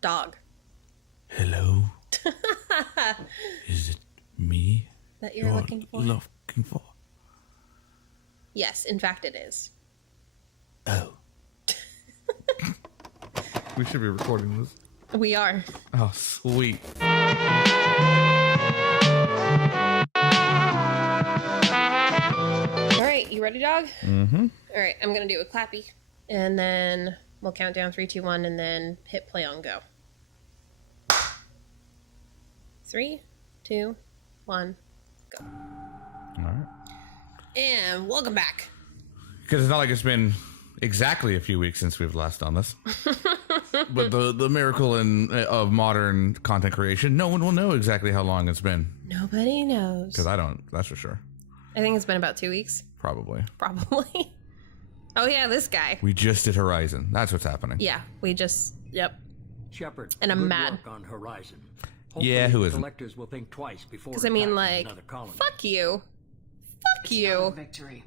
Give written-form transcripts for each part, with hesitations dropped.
Dog. Hello? Is it me That you're looking for? looking for? Yes, in fact it is. Oh. We should be recording this. We are. Oh, sweet. Alright, you ready, dog? Mm-hmm. Alright, I'm gonna do a clappy. And then we'll count down 3, 2, 1, and then hit play on go. 3, 2, 1, go. All right. And welcome back. Because it's not like it's been exactly a few weeks since we've last done this. But the miracle of modern content creation, no one will know exactly how long it's been. Nobody knows. Because I don't, that's for sure. I think it's been about 2 weeks. Probably. Probably. Oh yeah, this guy. We just did Horizon. That's what's happening. Yeah, we just, yep. Shepard, And I'm good mad. work on Horizon. Yeah, who the isn't? collectors will think twice before Because I mean, attacking like, another colony. fuck you. Fuck It's not a you. victory.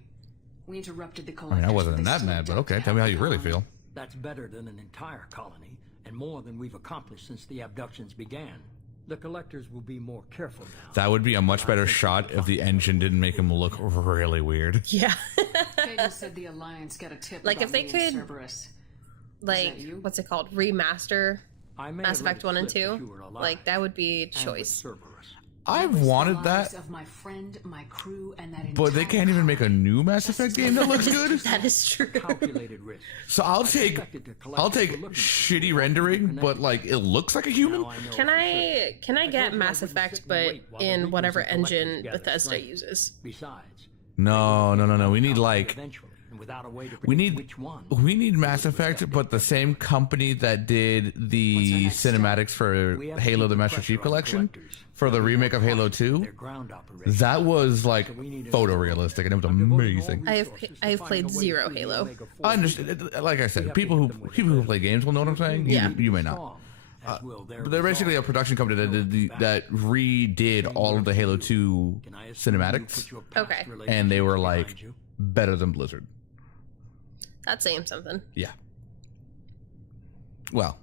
We interrupted the I collectors. mean, I wasn't but they that still mad, but don't okay. Tell me how you really have feel. That's better than an entire colony, and more than we've accomplished since the abductions began. The collectors will be more careful now. That would be a much better shot if the engine didn't make him look really weird. Yeah. Caden said the Alliance got a tip Like, about if they me and could- Cerberus. Like, you? what's it called? Remaster I may Mass have let Effect it 1 and slip that 2. you were alive, Like, that would be a and with choice. Cerberus. I've Risk the wanted lives that, of my friend, my crew, and that but they entire can't even make a colony. new Mass Effect game that looks good. That is true. Calculated risk. So I'll take Suspected the collectors were looking for shitty you. rendering, but like it looks like a human. Now I know Can for I certain. get told you I Mass wouldn't Effect, sit and but wait while the in Reapers whatever and collectors engine gather Bethesda strength. uses? Besides, No. We need like eventually, and without a way to we predict need which one. Mass Effect, but the same company that did the What's our next step? cinematics for We have to Halo: keep The the Master pressure Chief on the Collection collectors. for the remake of Halo 2. Their ground operation. That was like So we need to- photorealistic and it was I'm devoting all amazing. resources to I have find played a way zero through the Halo. Omega-4 I understand. Like I said, have to people hit who them with people who lead. play games will know what I'm saying. Yeah. You may not. Strong, as will their But they're basically a resolve. production company that redid all of the Halo 2 Can I assume you cinematics, put your past Okay. and they were relationships like behind you? better than Blizzard. That's saying something. Yeah. Well,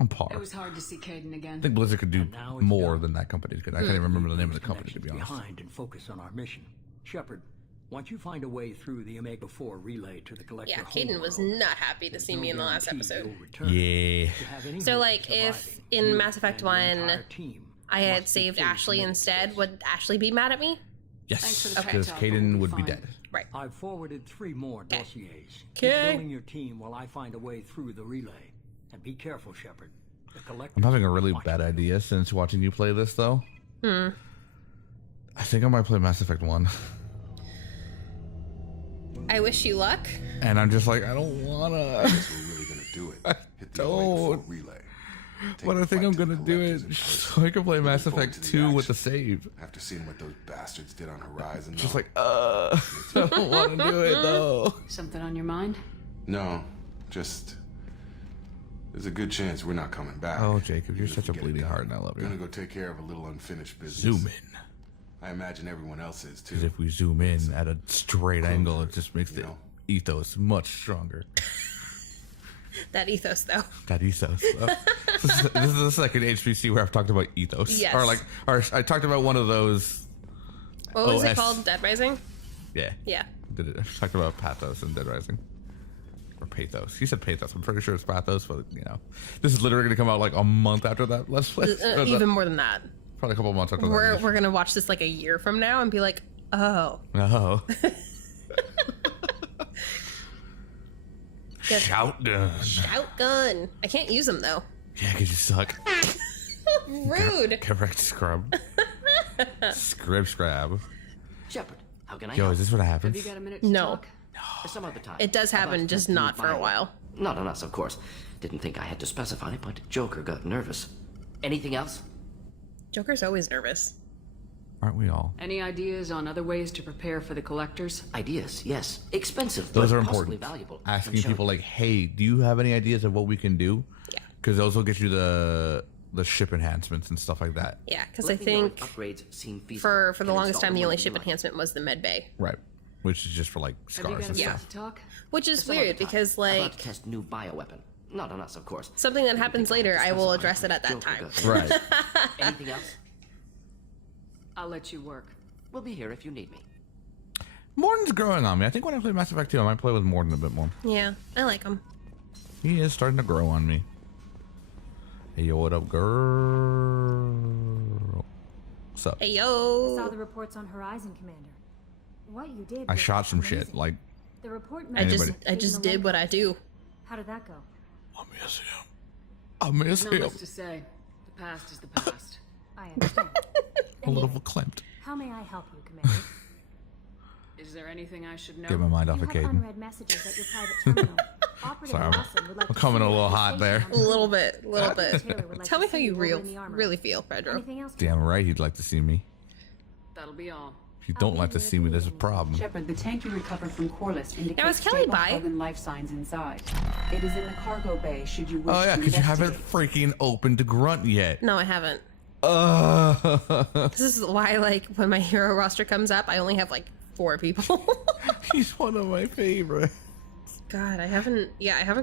on par. It was hard to see Caden again. I think Blizzard could do And now it's more done. than that company could. I can't even remember the name of the Leave company, to be connections honest. behind and focus on our mission. Shepard, once you find a way through the Omega-4 relay to the collector Yeah, Caden was homeworld, not happy to see me in the last guarantee episode. you'll return. Yeah. To have any So, hope like, of if surviving, in you Mass Effect and your 1 entire team I had must be saved fully Ashley committed to instead, this. would Ashley be mad at me? Thanks Yes, for the because pep talk, but Caden we'll would be be dead. fine. Right. I've forwarded 3 more dossiers. Keep Okay. building your team while I find a way through the relay. And be careful, Shepard. The collectors I'm having a are really watching bad you. idea since watching you play this, though. I think I might play Mass Effect 1. I wish you luck. And I'm just like, I don't wanna. We're really gonna do it. Hit the don't. Omega-4 relay. Take But I the think fight I'm to the gonna do collectors it in person. so I can play Looking Mass forward Effect to the 2 with the action. save. After seeing what those bastards did on Horizon, Just though. like, I don't want to do it though. Something on your mind? No, just there's a good chance we're not coming back. Oh, Jacob, you're Even if such a we get it bleeding done. heart, and I love We're gonna you. go take care of a little unfinished business. Zoom in. I imagine everyone else is too. Because if we zoom in at a straight angle, it just makes you the know. ethos much stronger. That ethos, though. That ethos. This is the second HVC where I've talked about ethos. Yes. Or I talked about one of those. What was it OS. called? Dead Rising? Yeah. Yeah. Did it? I talked about pathos and Dead Rising. Or pathos. You said pathos. I'm pretty sure it's pathos, but you know, this is literally going to come out like a month after that. Let's play. Even more than that. Probably a couple months after We're that. going to watch this like a year from now and be like, oh. No. Good. Shotgun. Shotgun. I can't use them, though. Yeah, because you suck. Rude. Correct, scrub. Scrab. Shepard, how can I Yo, help? is this what happens? Have you got a minute to No. talk? Some other time. It does How about happen, just testing not for a bio- while. Not on us, of course. Didn't think I had to specify, but Joker got nervous. Anything else? Joker's always nervous. Aren't we all? Any ideas on other ways to prepare for the collectors? Ideas, yes. Expensive, Those but are possibly important. valuable. Asking I'm sure. people like, hey, do you have any ideas of what we can do? Yeah. Because those will get you the ship enhancements and stuff like that. Yeah, because I Let me know if think upgrades seem feasible. for the Can longest install time, the them only when ship you like. enhancement was the med bay. Right. Which is just for like Have you scars got a and minute stuff. to talk? Which is Some other weird time. because, How about like, test new bioweapon? Not on us, of course. Something that happens later, I will address it at that Joker time. got Right. Anything else? I'll let you work. We'll be here if you need me. Morden's growing on me. I think when I play Mass Effect 2, I might play with Morden a bit more. Yeah, I like him. He is starting to grow on me. Hey, yo, what up, girl? What's up? Hey, yo. Saw the reports on Horizon, Commander. What you did I was shot some amazing. shit. Like, The report I mentioned just taking did what I do. How did that go? I miss him. I miss Not him. much to say. The past is the past. I understand. A little verklempt. How may I help you, Commander? Is there anything I should know? Get my mind off You of have Caden. unread messages at your private terminal. Operative Sorry, Lawson would like I'm to coming see a little you hot there. on A little bit, a little bit. Taylor would like Tell to me how see you over in the armory. really feel, Pedro. Anything else? Damn right he'd like to see me. That'll be all. If you don't like to see me, there's a problem. Shepard, the tank you recovered from Corliss indicates Now, is Kelly stable by? Krogan life signs inside. It is in the cargo bay should you wish Oh, yeah, to because you haven't investigate. freaking opened to Grunt yet. No, I haven't. This is why, like, when my hero roster comes up, I only have, like, 4 people. He's one of my favorites. God, I haven't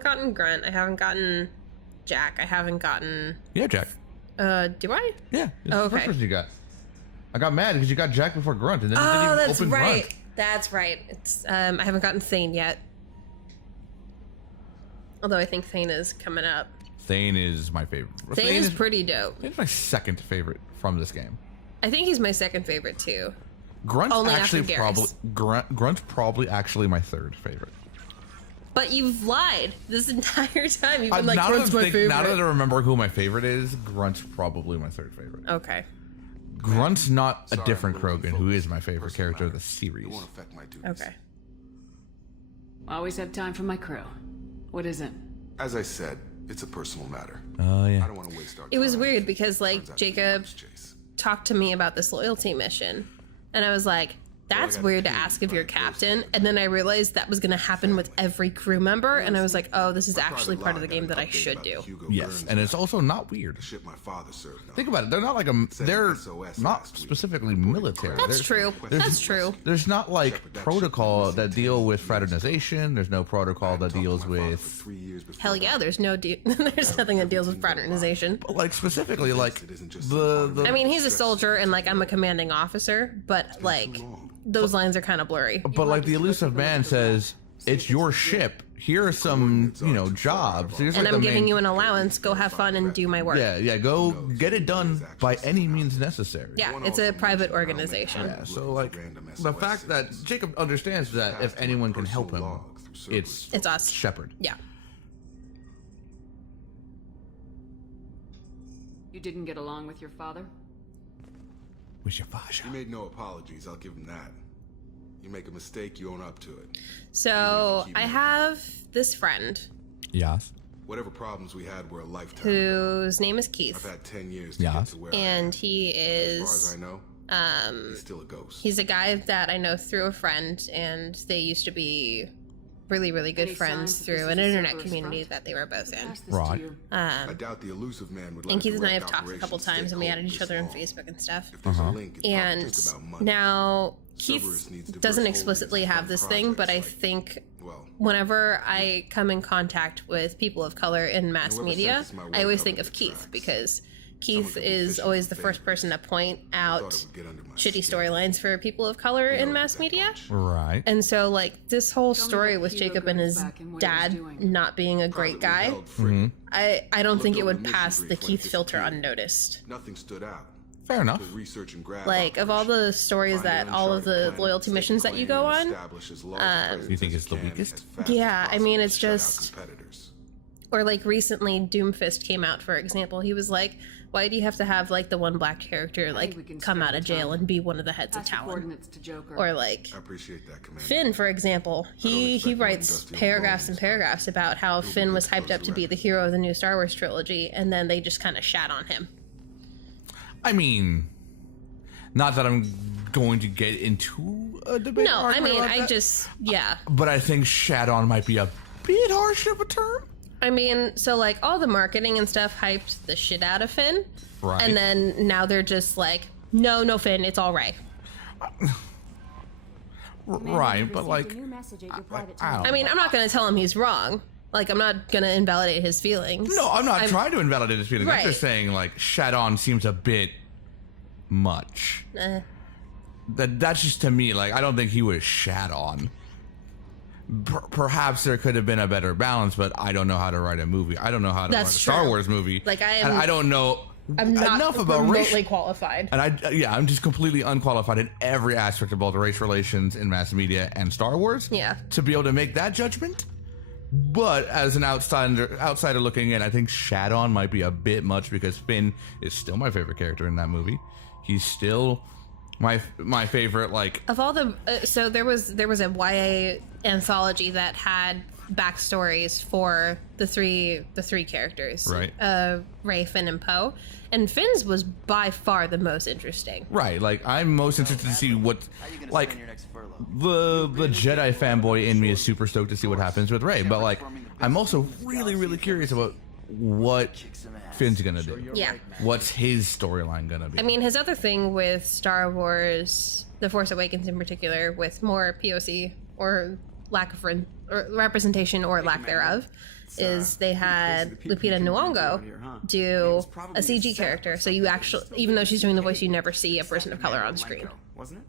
gotten Grunt. I haven't gotten Jack. I haven't gotten, Yeah, Jack. do I? Yeah. It's Oh, the okay. first person you got. I got mad because you got Jack before Grunt, and then you Oh, didn't even that's open right. Grunt. That's right. It's, I haven't gotten Thane yet. Although I think Thane is coming up. Thane is my favorite. Thane is pretty dope. Thane's my second favorite from this game. I think he's my second favorite, too. Grunt's Only actually after probably Garrus. Grunt's probably actually my third favorite. But you've lied this entire time. You've been like, now, that Grunt's my favorite. now that I remember who my favorite is, Grunt's probably my third favorite. Okay. Grunt's not a Sorry, different I'm a little Krogan, who is unfocused. my favorite Personal character of the matter. series. It won't affect my duties. Okay. Always have time for my crew. What is it? As I said, it's a personal matter. Oh, I yeah. don't want to waste our It was time. weird because, like, Turns out to be a Jacob goose chase. talked to me about this loyalty mission. And I was like, that's got weird to paid ask of your by captain. those And then I realized that was going to happen with every crew member. And I was like, oh, this is My actually private part of the lie game got that an I update should about do. Hugo Yes, Burns and it's map. also not weird. The ship my father served. Think about it. They're not like they're SOS not last week. specifically military. That's There's- true. That's true. There's not like protocol that deal with fraternization. There's no protocol that deals with Hell yeah, there's no there's nothing that deals with fraternization. like specifically like the I mean, he's a soldier and like I'm a commanding officer, but like those lines are kind of blurry. but like the elusive man says it's your ship. Here are some jobs. Here's, And like, I'm the giving main- you an allowance. Go have fun and do my work. yeah go get it done by any means necessary. Yeah, it's a private organization. Yeah, so like the fact that Jacob understands that if anyone can help him, it's us. Shepard. Yeah. You didn't get along with your father? With your father. He made no apologies. I'll give him that. You make a mistake, you own up to it. So I have this friend Yes. Whatever problems we had were a lifetime. whose name is I've Keith, had 10 years to Yeah. get to where I am. and he As far as is I know, he's still a ghost. he's a guy that I know through a friend, and they used to be really, really good Any friends signs that through this an is a internet Cerberus community front? that they were both in. Pass this to Right. you. I doubt the elusive man would let And a Keith and I direct have talked a couple operation times, stay and we cold added each this other on long. Facebook and stuff. If there's a link, it's probably And just about money. now Cerberus Keith needs diverse doesn't holdings explicitly to have fund this thing, but I projects like- think well, whenever I come in contact with people of color in mass whoever media, sent this my way I always covered think the of Keith tracks. because Someone Keith could be is fishing always for the first favors. person to point I thought out it would get under my shitty skin. storylines for people of color in mass media. Right. And so, like, this whole Tell me story about with Hugo Jacob and his Burns back and what he was dad doing. not being a great Privately guy, held frigate. I don't think it Looked over would the pass mission the brief when it Keith filter disappeared. unnoticed. Nothing stood out. Fair enough. The research and grab Like, of all operation. the stories Find an that all of the uncharted planet, loyalty stake missions a that you claim, go and on, establish as large a presence You think as it's the can weakest? as fast Yeah, as I mean, possible it's to shut out just- competitors. or like recently Doomfist came out, for example. He was like, why do you have to have like the one black character think we like can come spare out the of jail time. and be one of the heads of Pass the Talon? coordinates to Joker. Or like I appreciate that, Commander. Finn, for example, he expect no writes industrial paragraphs and bones. paragraphs about how be Finn good was to hyped close up the to be the record. hero of the new Star Wars trilogy, and then they just kind of shat on him. I mean, not that I'm going to get into a debate. No, or I argument mean, about I that, just, yeah. But I think shat on might be a bit harsh of a term. I mean, so like all the marketing and stuff hyped the shit out of Finn. Right. And then now they're just like, no, Finn, it's all right. Right, but like, a new message at your private I don't I mean, I'm not going to tell him he's wrong. Like, I'm not gonna invalidate his feelings. No, I'm not trying to invalidate his feelings. Right. I'm just saying, like, Shadon seems a bit much. That's just to me, like, I don't think he was Shadon. Perhaps there could have been a better balance, but I don't know how to write a movie. I don't know how to write a Star true. Wars movie. Like, and I don't know I'm not enough about remotely race. qualified. And I'm just completely unqualified in every aspect of both race relations in mass media and Star Wars. Yeah. To be able to make that judgment. But as an outsider looking in, I think Shadon might be a bit much because Finn is still my favorite character in that movie. He's still my favorite. Like, Of all the so there was a YA anthology that had backstories for the three characters, Right. Rey, Finn, and Poe, and Finn's was by far the most interesting. right, like I'm most interested to see what, like, the Jedi fanboy in me is super stoked to see what happens with Rey, but like I'm also really curious about what Finn's gonna do. Yeah. What's his storyline gonna be? I mean, his other thing with Star Wars, The Force Awakens in particular, with more POC or lack of representation or lack thereof, is they had Lupita Nyong'o do a CG character. So you actually, even though she's doing the voice, you never see a person of color on screen. Wasn't it?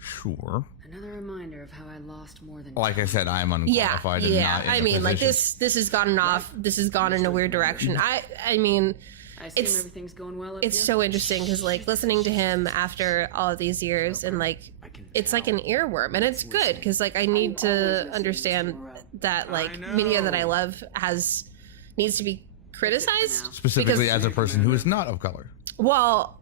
Sure. Another reminder of how I lost more than. Like I said, I'm Yeah, unqualified. And yeah. not in I the mean, like position. this has gotten off. This has gone in a weird direction. I mean, I assume it's- everything's going well up it's here? so interesting because like listening to him after all of these years and like it's like an earworm, and it's good because like I need to understand that like media that I love needs to be criticized specifically because, as a person who is not of color. well,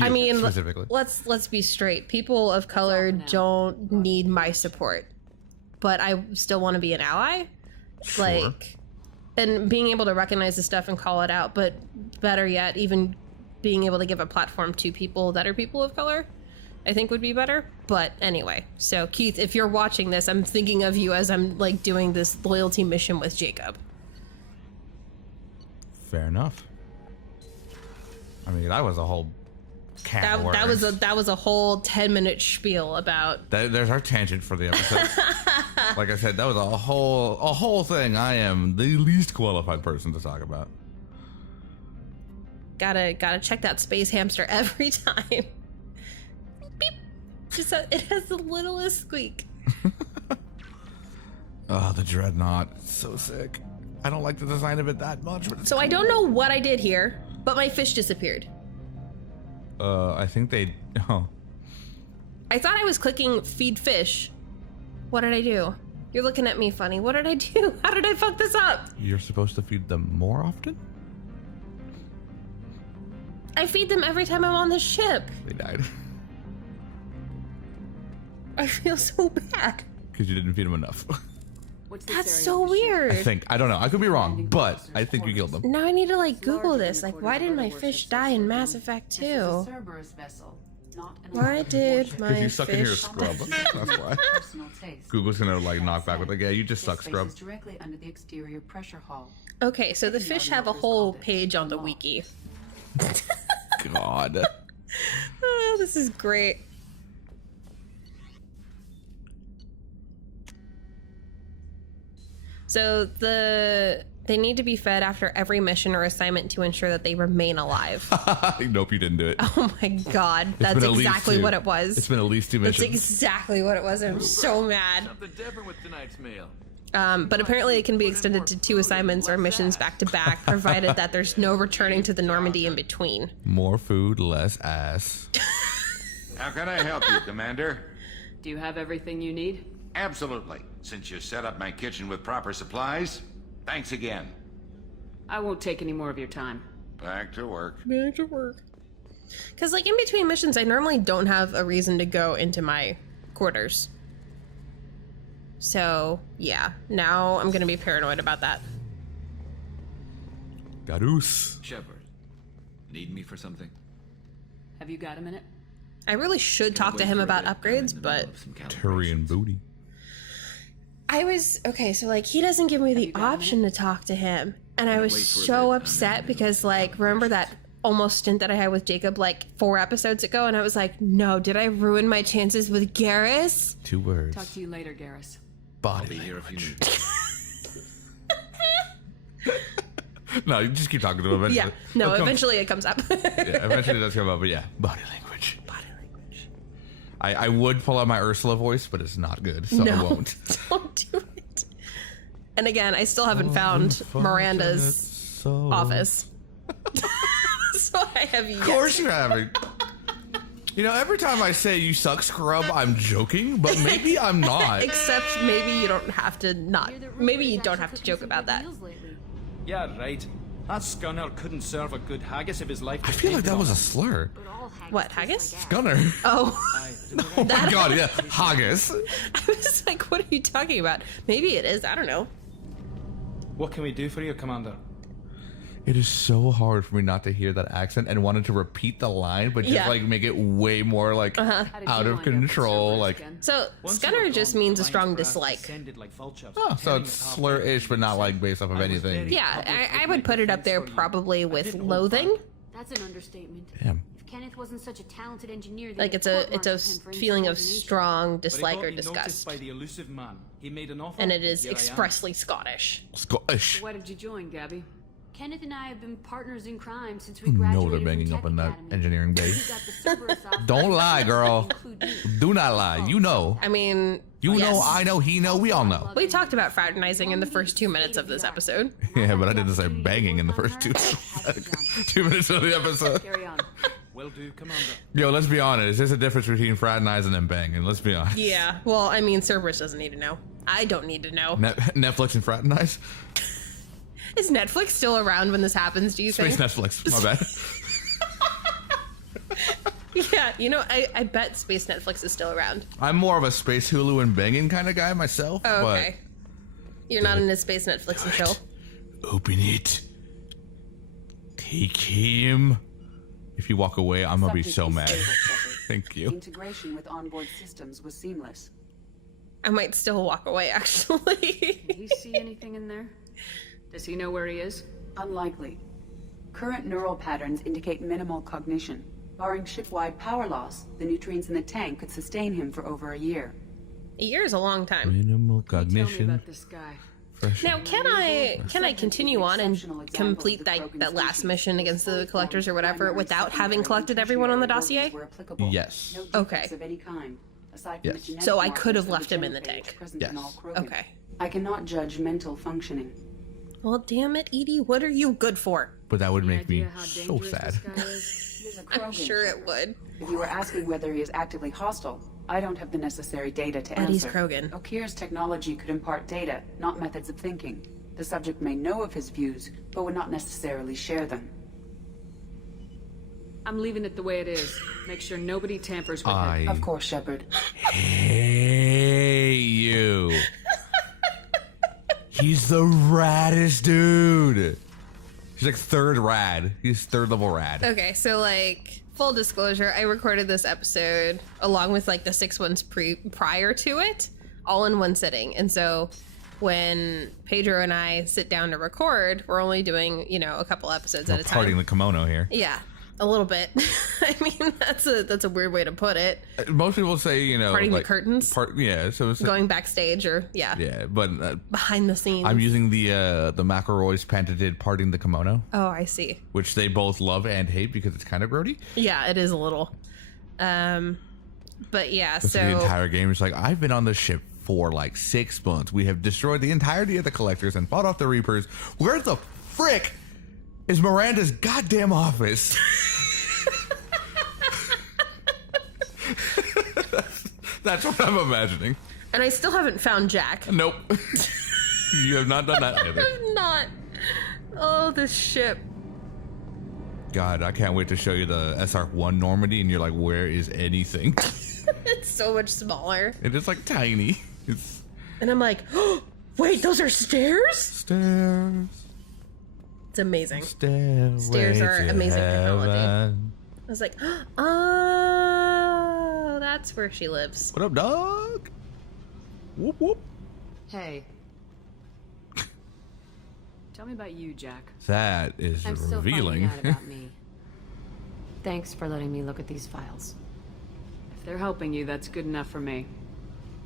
I mean, specifically. let's be straight. People of color don't need my support, but I still want to be an ally. Sure. Like, and being able to recognize the stuff and call it out, but better yet, even being able to give a platform to people that are people of color, I think would be better. But anyway, so Keith, if you're watching this, I'm thinking of you as I'm like doing this loyalty mission with Jacob. Fair enough. I mean, that was a whole can of worms. That was a whole 10-minute spiel about. There's our tangent for the episode. Like I said, that was a whole thing. I am the least qualified person to talk about. Gotta check that space hamster every time. Beep. It has the littlest squeak. Oh, the Dreadnought. It's so sick. I don't like the design of it that much, but it's So I don't know what I did here, but my fish disappeared. I think they... Oh. I thought I was clicking feed fish. What did I do? You're looking at me funny. What did I do? How did I fuck this up? You're supposed to feed them more often? I feed them every time I'm on the ship. They died. I feel so bad. Because you didn't feed them enough. What's this That's area so for sure? weird. I don't know. I could be wrong, but I think you killed them. Now I need to like Google this. Like, why did my fish die in Mass Effect 2? Cerberus vessel, not an Why did my Because you suck in your fish? scrub. That's why. personal taste. Google's gonna like knock back with like, yeah, you just suck, This space scrub. is directly under the exterior pressure hull. Okay, so the fish have a whole page on the wiki. God. Oh, this is great. So they need to be fed after every mission or assignment to ensure that they remain alive. Nope, you didn't do it. Oh my god, It's that's been at least exactly two. what it was. It's been at least 2 That's missions. exactly what it was. I'm so mad. Something different with tonight's meal. But apparently it can be extended to 2 assignments or missions back to back, provided that there's no returning to the Normandy in between. More food, less ass. How can I help you, Commander? Do you have everything you need? Absolutely. Since you set up my kitchen with proper supplies, thanks again. I won't take any more of your time. Back to work. Back to work. Because, like, in between missions, I normally don't have a reason to go into my quarters. So, yeah. Now I'm going to be paranoid about that. Garus. Shepard, need me for something? Have you got a minute? I really should talk to him about upgrades, but Turian booty. I was okay. So like, he doesn't give me the option to talk to him, and I was so upset because like, remember that almost stint that I had with Jacob like 4 episodes ago, and I was like, no, did I ruin my chances with Garrus? 2 words. Talk to you later, Garrus. Body Be here if you language. need me. No, you just keep talking to him eventually. Yeah. No, It'll come- eventually it comes up. Yeah, eventually it does come up, but yeah, body language. Body language. I would pull out my Ursula voice, but it's not good, so No. I won't. Don't do it. And again, I still haven't found Miranda's office. So I have yet. Of course you haven't. You know, every time I say you suck, scrub, I'm joking, but maybe I'm not. Except maybe you don't have to not. Maybe you don't have to joke about that. Yeah, right. That Scunner couldn't serve a good haggis if his life. I feel like that was a slur. What, haggis? Gunner. Oh. Oh my god, yeah, haggis. I was like, what are you talking about? Maybe it is. I don't know. What can we do for you, Commander? It is so hard for me not to hear that accent and wanted to repeat the line, but just Yeah. like make it way more like How did out you of wind up with control. Cerberus Like, again? So, Scunner just means a strong dislike. oh, so it's slur-ish, but not like based off of anything. Yeah, I would put it up there probably with loathing. That's an understatement. Damn. If Kenneth wasn't such a talented engineer, Like it's a feeling of strong dislike or disgust, and it is expressly Scottish. Scottish. Why did you join, Gabby? Kenneth and I have been partners in crime since we You graduated know they're from banging Tech up in that Academy. engineering We base. got the Cerberus off Don't right lie, now, girl. include me. Do not lie. You know. I mean, You yes. know, I know, he know, we all know. We talked about fraternizing in the first 2 minutes of this episode. Yeah, but I didn't say banging in the first 2 minutes of the episode. Carry on. Will do, Commander. Yo, let's be honest. There's a difference between fraternizing and banging. Let's be honest. Yeah, well, I mean, Cerberus doesn't need to know. I don't need to know. Netflix and fraternize? Is Netflix still around when this happens, do you Space think? Netflix. My bad. Yeah, you know, I bet Space Netflix is still around. I'm more of a space Hulu and banging kind of guy myself. Oh, okay. You're not into Space Netflix and chill? But open it. Take him. If you walk away, I'm going to be Subject so is mad. stable, Shepard. Thank you. Integration with onboard systems was seamless. I might still walk away, actually. Did he see anything in there? Does he know where he is? Unlikely. Current neural patterns indicate minimal cognition. Barring ship-wide power loss, the nutrients in the tank could sustain him for over a year. A year is a long time. Minimal Tell me cognition. about this guy. Fresh. Now, can I continue on and complete that last mission against the collectors or whatever without having collected everyone on the dossier? Yes. No Okay. defects of any kind, aside from Yes. the genetic So I could have markers left him of in the genophage tank. present in Yes. all Krogan. Okay. I cannot judge mental functioning. Well, damn it, Edie, what are you good for? But that would Any make me idea how so dangerous sad. this guy is? He is a I'm Krogan, sure it Shepard. would. If you were asking whether he is actively hostile, I don't have the necessary data to But he's answer. Krogan. Okir's technology could impart data, not methods of thinking. The subject may know of his views, but would not necessarily share them. I'm leaving it the way it is. Make sure nobody tampers with it. I Of course, Shepard. hate you. He's the raddest dude. He's like third rad. He's third level rad. Okay, so like full disclosure, I recorded this episode along with like the 6 ones prior to it, all in one sitting. And so when Pedro and I sit down to record, we're only doing, you know, a couple episodes at a time. Parting the kimono here. Yeah, a little bit. I mean, that's a weird way to put it. Most people say, you know, Parting the like, curtains? Yeah, so it's Going backstage or yeah, but behind the scenes. I'm using the McElroy's patented parting the kimono, Oh, I see. which they both love and hate because it's kind of grody. Yeah, it is a little. But yeah, So the so entire game is like, I've been on the ship for like 6 months. We have destroyed the entirety of the collectors and fought off the Reapers. Where the frick is Miranda's goddamn office? That's what I'm imagining. and I still haven't found Jack. Nope. You have not done that either. I'm not. Oh, this ship. God, I can't wait to show you the SR1 Normandy, and you're like, where is anything? It's so much smaller. It is like tiny. It's And I'm like, oh, wait, those are stairs? stairs. It's amazing. Stairs are amazing technology. I was like, oh, that's where she lives. What up, dog? Whoop whoop. Hey. Tell me about you, Jack. That is I'm still revealing. finding out about me. Thanks for letting me look at these files. If they're helping you, that's good enough for me.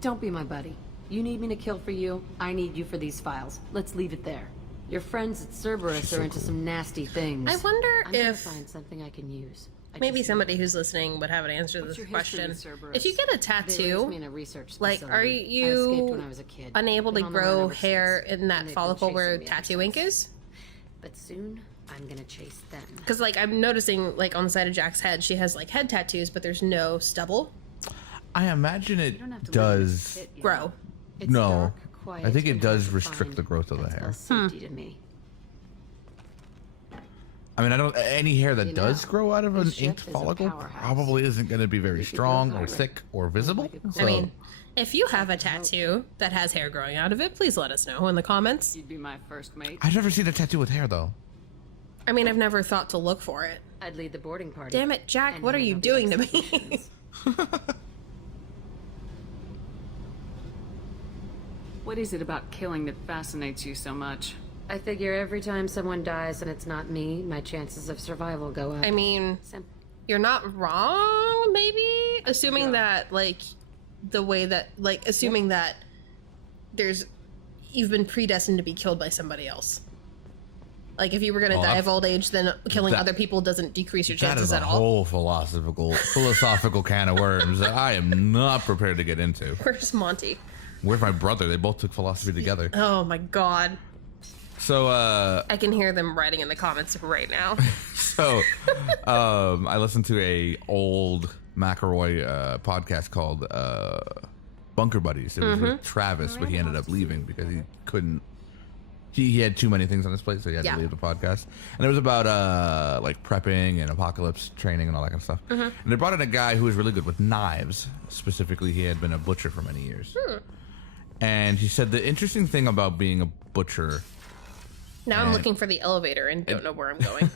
Don't be my buddy. You need me to kill for you. I need you for these files. Let's leave it there. Your friends at Cerberus are into some nasty things. I wonder I'm gonna if find something I can use. maybe somebody who's listening would have an answer to What's this your history question. with Cerberus? If you get a They raised me tattoo, in a research like, facility. are I escaped you when I was a kid. unable to Been on the run grow ever hair since, in and that they've been follicle chasing where me ever tattoo ink since. is? But soon, I'm gonna chase them. Because, like, I'm noticing, like, on the side of Jack's head, she has, like, head tattoos, but there's no stubble. I imagine it don't have to live in this does. pit, you know. Grow. It's No. dark, quiet, I think it and does hard to restrict find. the growth of the That's hair. less safety to me. I mean, I don't. Any hair that You does know, grow out of an this ship inked is a follicle powerhouse. probably isn't going to be very We could strong go or higher. thick or visible. I I mean, if you have a tattoo that has hair growing out of it, please let us know in the comments. You'd be my first mate. I've never seen a tattoo with hair though. I mean, I've never thought to look for it. I'd lead the boarding party. Damn it, Jack, And what are you handle the doing to me? executions. What is it about killing that fascinates you so much? I figure every time someone dies and it's not me, my chances of survival go up. I mean, you're not wrong, maybe? Assuming that, like, the way that, like, assuming that you've been predestined to be killed by somebody else. Like, if you were gonna die of old age, then killing other people doesn't decrease your That chances is a at all. whole philosophical can of worms that I am not prepared to get into. Where's Monty? Where's my brother? They both took philosophy together. Oh my god. So, I can hear them writing in the comments right now. I listened to a old McElroy podcast called Bunker Buddies. It was with Travis, but he ended up leaving because he couldn't. He had too many things on his plate, so he had to leave the podcast. And it was about like prepping and apocalypse training and all that kind of stuff. And they brought in a guy who was really good with knives. Specifically, he had been a butcher for many years. And he said the interesting thing about being a butcher. Now I'm looking for the elevator and don't know where I'm going.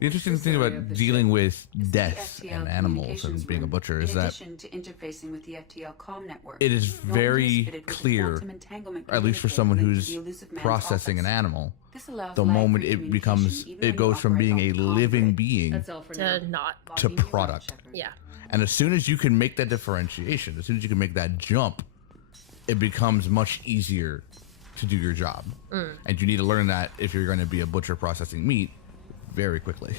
The interesting thing about dealing with death and animals and being a butcher is that to interfacing with the FTL comm network, it is very clear, at least for someone who's processing an animal, the moment it becomes, it goes from being a living being To not. to product. Yeah. And as soon as you can make that differentiation, as soon as you can make that jump, it becomes much easier to do your job. And you need to learn that if you're going to be a butcher processing meat very quickly.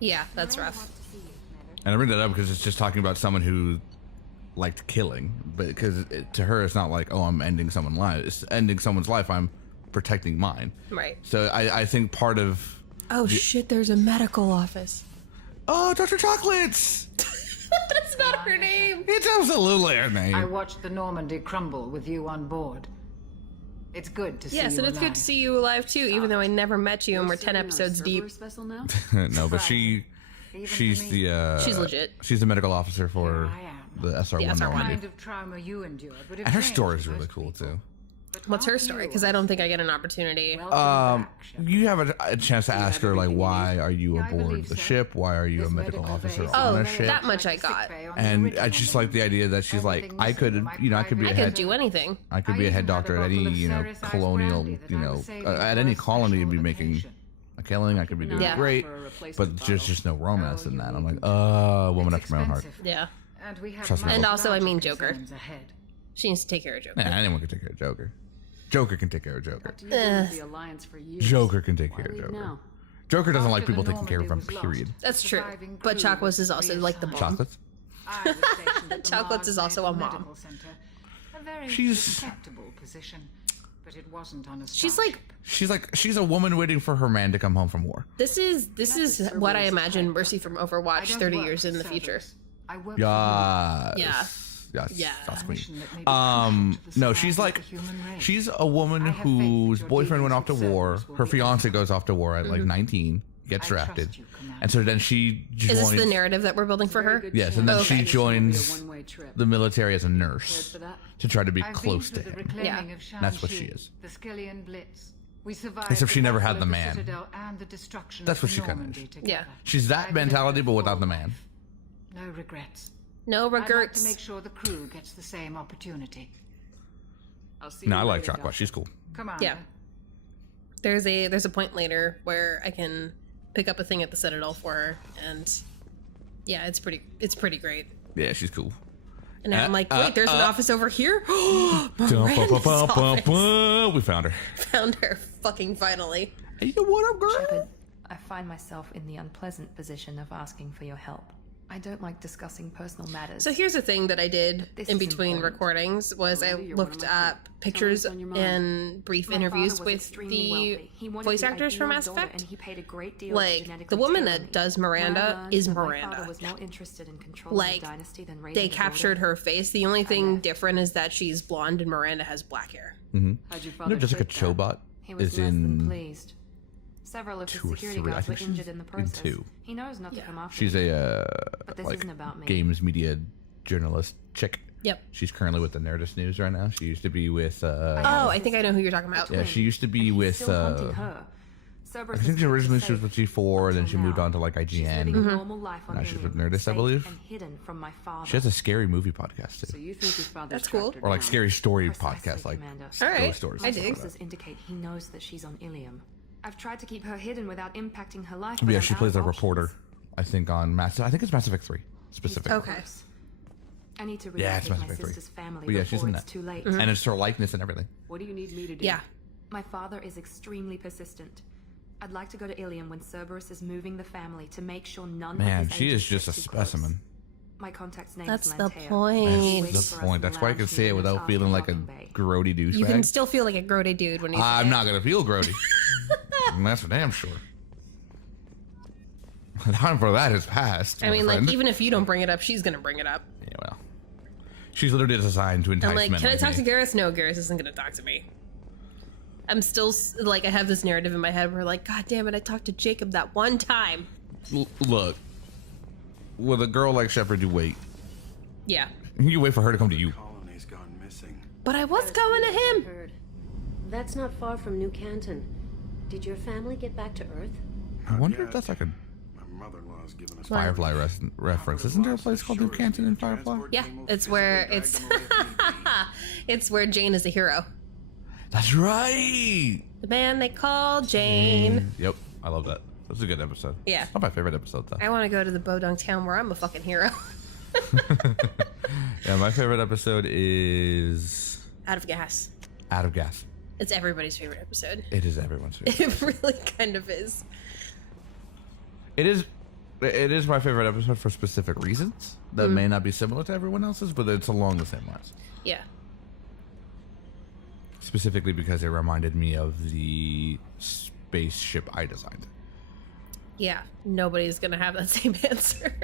Yeah, that's rough. And I bring that up because it's just talking about someone who liked killing, but because to her it's not like, oh, I'm ending someone's life. It's ending someone's life. I'm protecting mine. Right. So I think part of Shit, there's a medical office. oh, Dr. Chocolates. That's not her name. It's absolutely her name. I watched the Normandy crumble with you on board. It's good to see Yes, you and it's good to see you alive too, even though I never met you and we're 10 episodes deep. Vessel now? No, but she's the She's legit. She's the medical officer for the SR1 The SR1. Normandy. kind of trauma you endured, but And her story is really cool too. What's her story? Because I don't think I get an opportunity. You have a chance to ask her, like, why are you aboard the ship? Why are you a medical officer on a ship? That much I got. And I just like the idea that she's like, I could be a I could head, do anything. I could be a head doctor at any, colonial, at any colony and be making a killing. I could be doing Yeah. great, but there's just no romance in that. I'm like, woman after my own heart. Yeah. Trust me. And also, I mean Joker. She needs to take care of Joker. Yeah, anyone can take care of Joker. Joker can take care of Joker. The Alliance for years. Joker can take care of Joker. now? Joker doesn't like people taking care of him, period. That's true. But Chocolates is also like the mom. Chocolates? Chocolates is also a mom. She's position, but it wasn't on a she's a woman waiting for her man to come home from war. This is what I imagine Mercy from Overwatch 30 years in the future. Yes. Yeah. Yes. Yeah. That's queen. No, she's a woman whose boyfriend went off to war. Her fiance goes off to war at like 19, gets drafted, and so then she joins. Is this the narrative that we're building for her? Yes, and then she Okay. joins the military as a nurse to try to be close to him. Yeah. That's what she is. The Skillian Blitz. We survived Except she the never Battle had of the man. Citadel and the destruction That's of what she kinda Normandy is. together. Yeah. She's that mentality, but without the man. No regrets. No I'd like to regrets. make sure the crew gets the same opportunity. I'll see No, you I like later, Chocolates. Doctor. She's cool. Come on. Yeah. There's a point later where I can pick up a thing at the Citadel for her, and yeah, it's pretty great. Yeah, she's cool. And I'm like, wait, there's an office over here? Miranda's office. We found her. Found her fucking finally. Hey, what up, girl? Shepard, I find myself in the unpleasant position of asking for your help. I don't like discussing personal matters. So here's the thing that I did This in is between important. recordings was I Miranda, you're one of looked my up people. pictures Tell me what's on your and brief My interviews father was with extremely the wealthy. He wanted voice the actors for ideal Mass daughter, Effect. and he paid a great deal to Like, the genetically woman tailor that me. does When I Miranda learned is that my Miranda. father was more interested in controlling Like, the dynasty than raising they a daughter. captured her face. The only thing different is that she's blonde and Miranda has black hair. How'd your You father know, Jessica shape that? Chobot He was is less than in. pleased. Several of his 2 or security 3. I guards were think she's injured in the in process. 2. He knows not to come after She's me. a But this like isn't about me. games media journalist chick. Yep. She's currently with the Nerdist News right now. She used to be with. Oh, I think I know who you're talking about. Yeah, she used to be He's with. still hunting her. I Cerberus think has kept originally her she was with safe G4, and then she until moved now. on to like She's IGN. living a normal life on Now she's with Ilium, Nerdist, I safe believe. and hidden from my father. She has a scary movie podcast too, So you think your father That's cool. tracked her or like down. scary story Precisely, podcast, like Commander. All right. ghost stories. I and stuff dig. like that. Sources indicate he knows that she's on Ilium. I've tried to keep her hidden without impacting her life. But but yeah, I'm she out plays of a reporter. options. I think on Mass. I think it's Mass Effect 3 specifically. Okay. I need to Yeah, it's relocate Mass my Effect 3. sister's family But yeah, she's before in it's that. too late. And it's her likeness and everything. What do you need me to do? Yeah. My father is extremely persistent. I'd like to go to Ilium when Cerberus is moving the family to make sure none Man, of his she is agents just a get too close. specimen. My contact's name That's is the Lantea. point. That's the point. That's why I can say it without feeling like a grody douchebag. You can still feel like a grody dude when you say I'm it. not gonna feel grody. And that's for damn sure. The time for that has passed. I my mean, friend. like, even if you don't bring it up, she's gonna bring it up. Yeah, well, she's literally designed to entice I'm like, men can I like talk me. to Gareth? No, Gareth isn't gonna talk to me. I'm still like, I have this narrative in my head where, like, God damn it, I talked to Jacob that one time. Look, with a girl like Shepard, you wait. Yeah, You wait for her to come to you. Colony's gone missing. but I was going to him. Heard. That's not far from New Canton. Did your family get back to Earth? I wonder if that's like a My mother-in-law's given us Firefly reference. Isn't there a place called New Canton in Firefly? Yeah, it's where it's it's where Jane is the hero. That's right. The man they call Jane. Yep, I love that. That's a good episode. Yeah. Not my favorite episode though. I want to go to the Bodung town where I'm a fucking hero. Yeah, my favorite episode is Out of gas. Out of Gas. It's everybody's favorite episode. It is everyone's favorite. It really kind of is. It is my favorite episode for specific reasons that may not be similar to everyone else's, but it's along the same lines. Yeah. Specifically because it reminded me of the spaceship I designed. Yeah, nobody's gonna have that same answer.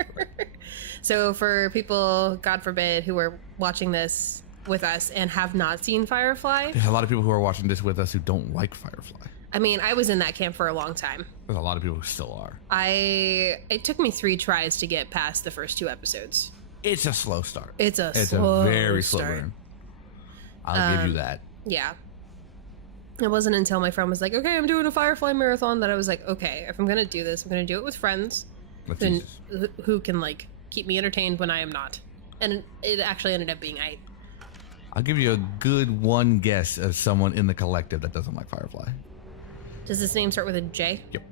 So for people, God forbid, who are watching this with us and have not seen Firefly, There's a lot of people who are watching this with us who don't like Firefly. I mean, I was in that camp for a long time. There's a lot of people who still are. It took me 3 tries to get past the first 2 episodes. It's a slow start. It's a very slow start. burn. I'll give you that. Yeah. It wasn't until my friend was like, okay, I'm doing a Firefly marathon, that I was like, okay, if I'm gonna do this, I'm gonna do it with friends That's then easy. who can, like, keep me entertained when I am not. And it actually ended up being I'll give you a good one guess of someone in the collective that doesn't like Firefly. Does this name start with a J? Yep.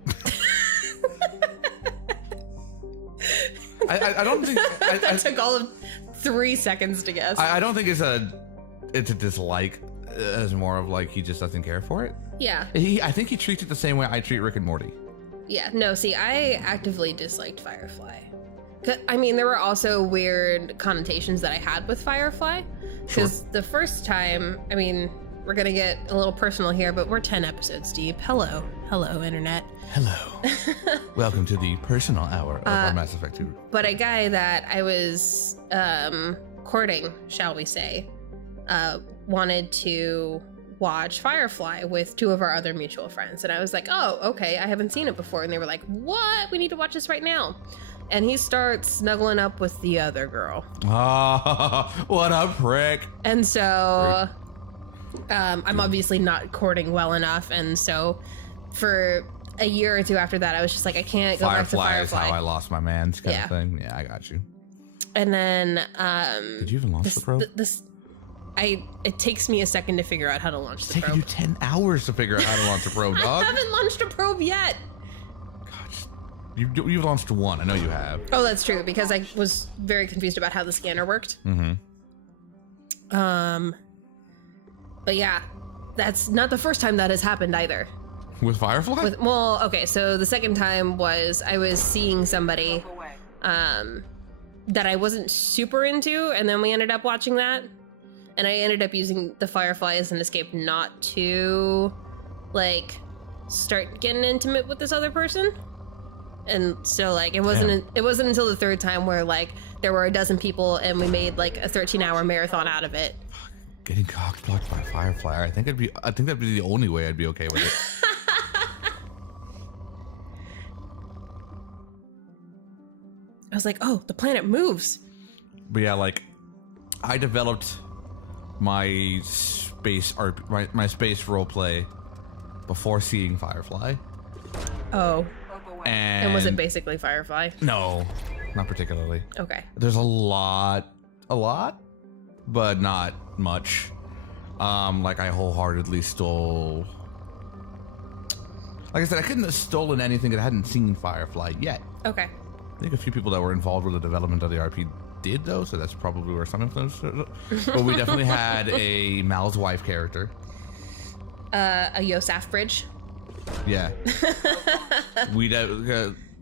I don't think That took all of 3 seconds to guess. I don't think it's a dislike. It's more of like he just doesn't care for it. Yeah. I think he treats it the same way I treat Rick and Morty. Yeah, no, see, I actively disliked Firefly. I mean, there were also weird connotations that I had with Firefly. Because the first time, I mean, we're going to get a little personal here, but we're 10 episodes deep. Hello, Internet. Hello. Welcome to the personal hour of our Mass Effect 2. But a guy that I was courting, shall we say, wanted to watch Firefly with 2 of our other mutual friends. And I was like, oh, okay, I haven't seen it before. And they were like, what? We need to watch this right now. And he starts snuggling up with the other girl. Ah, what a prick. And so I'm obviously not courting well enough. And so for a year or 2 after that, I was just like, I can't go back to Firefly. Is how I lost my man's kind Yeah. of thing. Yeah, I got you. And then Did you even launch the probe? It takes me a second to figure out how to launch the It's taken probe. you 10 hours to figure out how to launch a probe, I dog. haven't launched a probe yet. You've launched 1. I know you have. Oh, that's true, because I was very confused about how the scanner worked. Mm-hmm. But yeah, that's not the first time that has happened either. With Firefly? Well, okay, so the second time was I was seeing somebody that I wasn't super into, and then we ended up watching that, and I ended up using the Firefly as an escape not to, like, start getting intimate with this other person. And so, like, it wasn't until the third time where, like, there were a dozen people and we made, like, a 13-hour marathon out of it. Getting cock blocked by Firefly. I think that'd be the only way I'd be okay with it. I was like, oh, the planet moves. But yeah, like, I developed my space my space roleplay before seeing Firefly. Oh. And was it basically Firefly? No, not particularly. Okay. There's a lot, but not much. Like, I wholeheartedly stole. Like I said, I couldn't have stolen anything that I hadn't seen Firefly yet. Okay. I think a few people that were involved with the development of the RP did, though, so that's probably where some influence. But we definitely had a Mal's wife character. A Yosaf bridge. Yeah.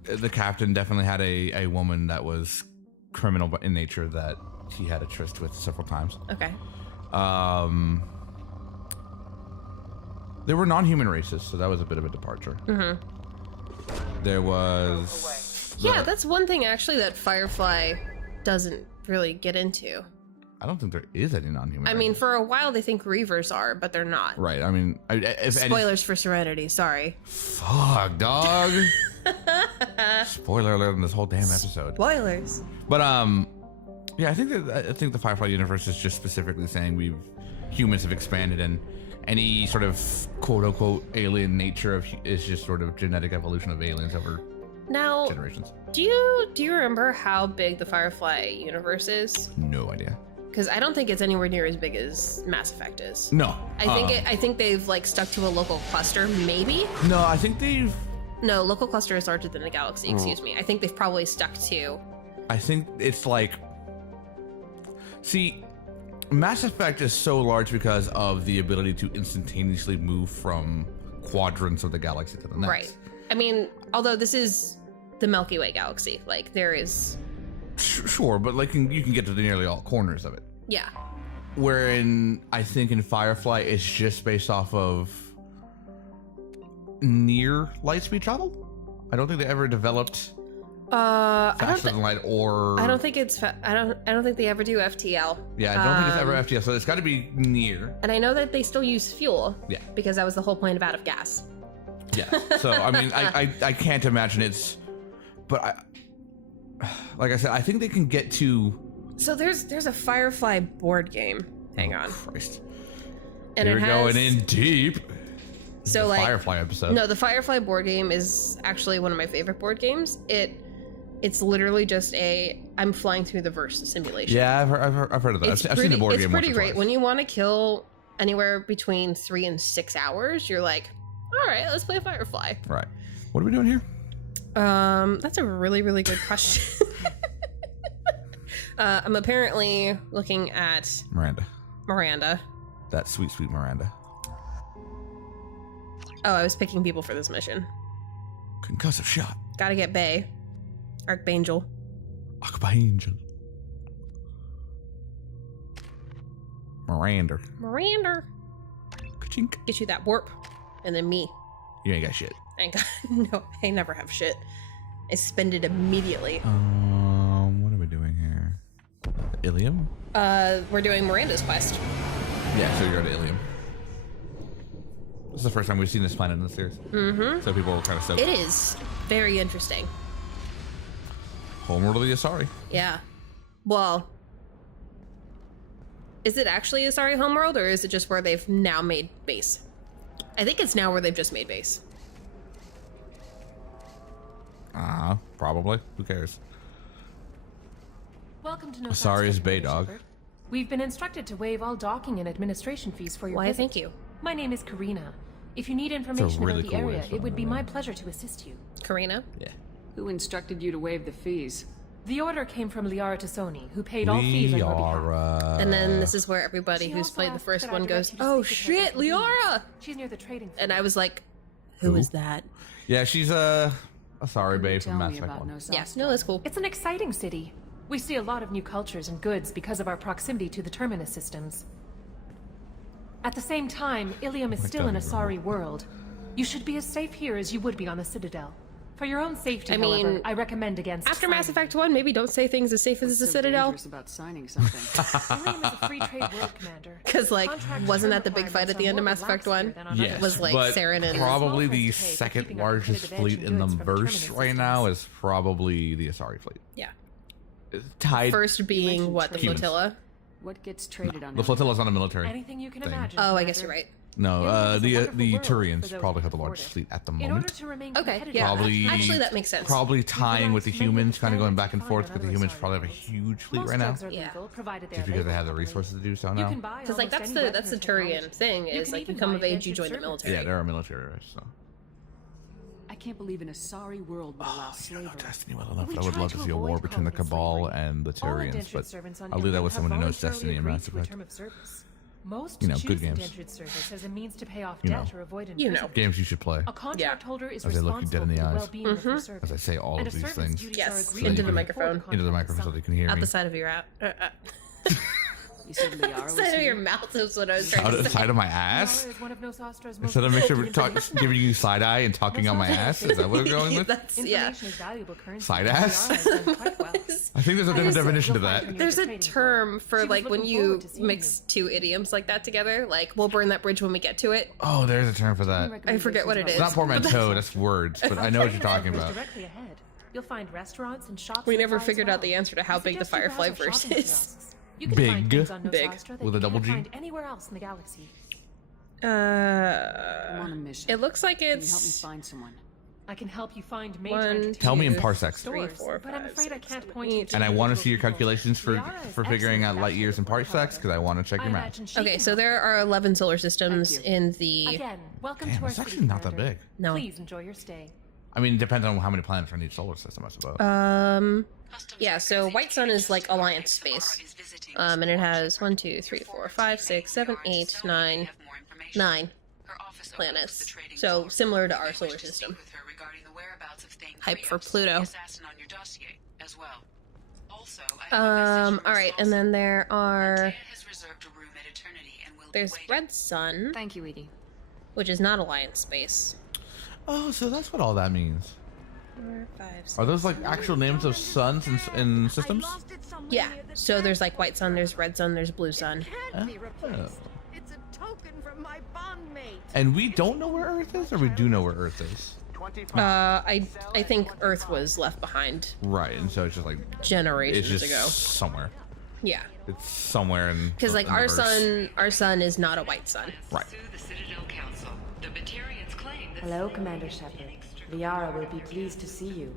The captain definitely had a woman that was criminal in nature that he had a tryst with several times. Okay. There were non-human races, so that was a bit of a departure. Mm-hmm. There was... Yeah, that's one thing actually that Firefly doesn't really get into. I don't think there is any non-human. I mean, for a while they think Reavers are, but they're not. Right. I mean, spoilers for Serenity. Sorry. Fuck, dog. Spoiler alert on this whole damn episode. Spoilers. But yeah, I think the Firefly universe is just specifically saying humans have expanded, and any sort of quote unquote alien nature is just sort of genetic evolution of aliens over generations. Do you remember how big the Firefly universe is? No idea. Because I don't think it's anywhere near as big as Mass Effect is. No. I think they've like stuck to a local cluster, maybe. No, I think they've. No, local cluster is larger than a galaxy. Excuse me. I think they've probably stuck to. I think it's like. See, Mass Effect is so large because of the ability to instantaneously move from quadrants of the galaxy to the next. Right. I mean, although this is the Milky Way galaxy, like there is. Sure, but like you can get to nearly all corners of it. Yeah. Wherein I think in Firefly it's just based off of near light speed travel. I don't think they ever developed faster than light, or I don't think it's. I don't think they ever do FTL. Yeah, I don't think it's ever FTL. So it's got to be near. And I know that they still use fuel. Yeah. Because that was the whole point of out of gas. Yeah. So I mean, I can't imagine it's, but like I said, I think they can get to. So there's a Firefly board game. Hang on. Christ. And You're going in deep. So the like Firefly episode. No, the Firefly board game is actually one of my favorite board games. It's literally just I'm flying through the verse simulation. Yeah, I've heard of that. I've seen the board game. It's pretty great. When you want to kill anywhere between 3 and 6 hours, you're like, all right, let's play Firefly. Right. What are we doing here? That's a really, really good question. I'm apparently looking at Miranda. That sweet, sweet Miranda. Oh, I was picking people for this mission. Concussive shot. Gotta get Bay. Archangel. Archangel. Miranda. Ka-chink. Get you that warp. And then me. You ain't got shit. No, I never have shit. I spend it immediately. What are we doing here? Ilium? We're doing Miranda's quest. Yeah, so you're at Ilium. This is the first time we've seen this planet in the series. Mm-hmm. So people were kind of stoked. It is very interesting. Homeworld of the Asari. Yeah. Well, is it actually Asari homeworld, or is it just where they've now made base? I think it's now where they've just made base. Probably. Who cares? Welcome to Asari's Bay Dog. We've been instructed to waive all docking and administration fees for your Why, visit. thank you. My name is Karina. If you need information really about the cool area, way it would be my pleasure to assist you. Karina? Yeah. Who instructed you to waive the fees? The order came from Liara Tassoni, who paid all fees on her behalf. And then this is where everybody who's played the first one goes, "Oh shit, Liara!" She's near the trading floor. And I was like, "Who is that?" Yeah, she's a sorry babe from Mass Effect 1. Yes, no, that's cool. It's an exciting city. We see a lot of new cultures and goods because of our proximity to the Terminus systems. At the same time, Ilium is still an Asari world. You should be as safe here as you would be on the Citadel. For your own safety, I mean, however, I recommend against After Mass Effect 1, maybe don't say things as safe as the Citadel. About signing something. Ilium is a free trade world, Commander. Because, like, wasn't that the big fight at the end of Mass Effect 1? Yes, was like but Saren and probably the second largest fleet in the verse right now is probably the Asari fleet. Yeah. Tied. First being what, the Humans. flotilla? What gets traded on The flotilla's not a military. Anything you can thing. imagine. Oh, I guess you're right. No, the Turians probably have the largest fleet at the moment. Okay, yeah. Probably, Actually, that makes sense. Probably tying with the humans, kind of going back and forth, because the humans probably have a huge fleet right now. Yeah. Just because they have the resources to do so now. Because, like, that's the Turian thing, is, like, you come of age, you join the military. Yeah, they're a military race, so. I can't believe an Asari world would allow slavery. Destiny well enough. I would love to see a war between the Cabal and the Turians, but I'll leave that with someone who knows Destiny and Mass Effect. Most You know, good choose games. indentured service as a means to pay off You debt know. or avoid You know. imprisonment. Games you should play. A contract holder is As I look you dead in the responsible for the eyes. well-being of their service. As I say all And of a these servant's things. duties Yes, are agreed into to the before microphone. Into the microphone so they can hear Out me. the side of your You said Liara was side of here? your mouth is what I was trying Out to of the say. side of my ass? Liara is one of Nosastra's most Instead of make sure we're respected giving you side eye and talking on my ass? Is that what we're going with? That's, yeah. Information is valuable currency. Side and ass? Liara has done quite well. I think there's a different definition to You'll find that. her near There's the a trading term floor. for, She was like, when looking you forward to seeing mix two idioms like that together. Like, we'll burn that bridge when we get to it. Oh, there's a term for that. I forget what it is. It's not portmanteau, that's words, but I know what you're talking Goes about. directly ahead. You'll find restaurants and shops. We never nearby as figured out well. the answer to how I big the suggest you Firefly browse our verse shopping is. kiosks. You can Big. find things on Big. Nostastra that With a you double can't G? find anywhere else in the galaxy. I'm on a mission. It looks like Can you help me it's find someone? I can help you find major One, entertainment Tell me in two, parsecs. three, stores, four, but I'm five, afraid I six, can't seven, point you eight. to And I want to see your individual calculations for Liara is figuring out excellent light years and at that parsecs, because I want to check your I math. imagine she Okay, can so help. there are 11 solar systems Thank you. in the. Again, welcome Damn, to our it's city, actually not that Commander. big. No. Please enjoy your stay. I mean, it depends on how many planets are in each solar system, I suppose. Yeah, so White Sun is like Alliance space. And it has 1, 2, 3, 4, 5, 6, 7, 8, 9 planets. So similar to our solar system. Hype for Pluto. Alright, and then there are. There's Red Sun, Thank you, Edie. which is not Alliance space. Oh, so that's what all that means. 4, 5, 6. Are those like actual names of suns in systems? Yeah, so there's like White Sun, there's Red Sun, there's Blue Sun. Oh. It's a token from my bondmate. And we don't know where Earth is, or we do know where Earth is? I think Earth was left behind Right, and so it's just like generations it's just ago. somewhere. Yeah, It's somewhere in because like in the verse. our sun is not a white sun. Right. Hello, Commander Shepard. Liara will be pleased to see you.